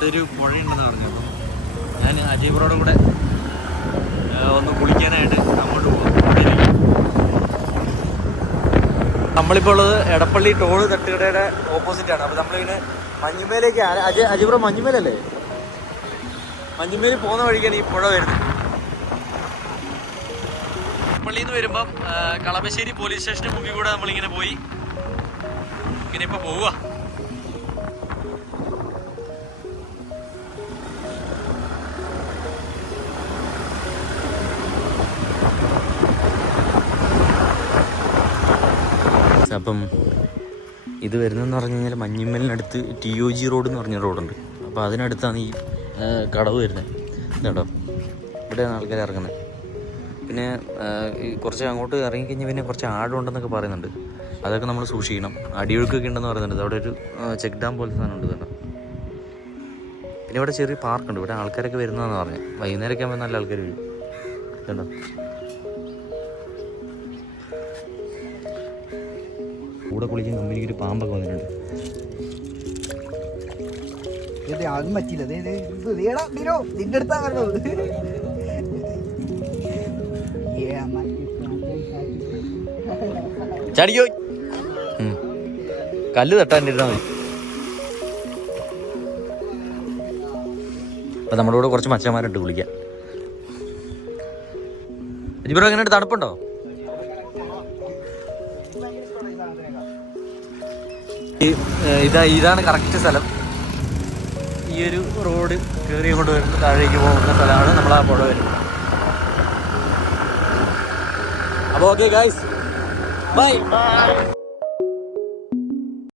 ഇവിടെ ഒരു പുഴയുണ്ടെന്ന് പറഞ്ഞു. അപ്പം ഞാൻ അജീബ്രോടെ കൂടെ ഒന്ന് കുളിക്കാനായിട്ട് അങ്ങോട്ട് പോകാം. നമ്മളിപ്പോൾ ഉള്ളത് എടപ്പള്ളി ടോള് തട്ടുകടയുടെ ഓപ്പോസിറ്റാണ്. അപ്പോൾ നമ്മളിങ്ങനെ മഞ്ഞുമേലേക്ക് അജീബ്രോ മഞ്ഞുമേലല്ലേ, മഞ്ഞുമേൽ പോകുന്ന വഴിക്കാണ് ഈ പുഴ വരുന്നത്. എടപ്പള്ളിയിൽ നിന്ന് വരുമ്പം കളമശ്ശേരി പോലീസ് സ്റ്റേഷന് മുമ്പിൽ കൂടെ നമ്മളിങ്ങനെ പോയി ഇങ്ങനെ ഇപ്പോൾ പോവുക. അപ്പം ഇത് വരുന്നതെന്ന് പറഞ്ഞു കഴിഞ്ഞാൽ മഞ്ഞുമ്മലിനടുത്ത് TOG റോഡ് എന്ന് പറഞ്ഞ റോഡുണ്ട്. അപ്പോൾ അതിനടുത്താണ് ഈ കടവ് വരുന്നത്. ഇതുണ്ടോ, ഇവിടെയാണ് ആൾക്കാർ ഇറങ്ങുന്നത്. പിന്നെ കുറച്ച് അങ്ങോട്ട് ഇറങ്ങിക്കഴിഞ്ഞാൽ പിന്നെ കുറച്ച് ആഴമുണ്ടെന്നൊക്കെ പറയുന്നുണ്ട്. അതൊക്കെ നമ്മൾ സൂക്ഷിക്കണം. അടിയൊഴുക്കൊക്കെ ഉണ്ടെന്ന് പറയുന്നുണ്ട്. അവിടെ ഒരു ചെക്ക് ഡാം പോലത്തെ സാധനം ഉണ്ട് കേട്ടോ. പിന്നെ ഇവിടെ ചെറിയ പാർക്കുണ്ട്. ഇവിടെ ആൾക്കാരൊക്കെ വരുന്നതെന്ന് പറഞ്ഞത്. വൈകുന്നേരമൊക്കെ ആകുമ്പോൾ നല്ല ആൾക്കാർ വരും. ഇതുണ്ടോ, കൂടെ കുളിക്കാൻ കമ്പനിക്ക് ഒരു പാമ്പൊക്കെ വന്നിട്ടുണ്ട്. അതും പറ്റില്ല. നിന്റെ അടുത്താ പറഞ്ഞത്. ചടിക്കോ, കല്ല് തട്ടാണ്ടിരുന്നാ മതി. അപ്പൊ നമ്മുടെ കൂടെ കുറച്ച് മച്ചന്മാരുണ്ട് കുളിക്കാൻ. ജിബ്രോ എങ്ങനെയുണ്ട്, തണുപ്പുണ്ടോ? ഇതാണ് കറക്റ്റ് സ്ഥലം. ഈ ഒരു റോഡ് കയറി അങ്ങോട്ട് വരുന്ന താഴേക്ക് പോകുന്ന സ്ഥലമാണ് നമ്മൾ ആ പുഴ വരുന്നത്. അപ്പോൾ ഓക്കെ ഗൈസ്, ബൈ.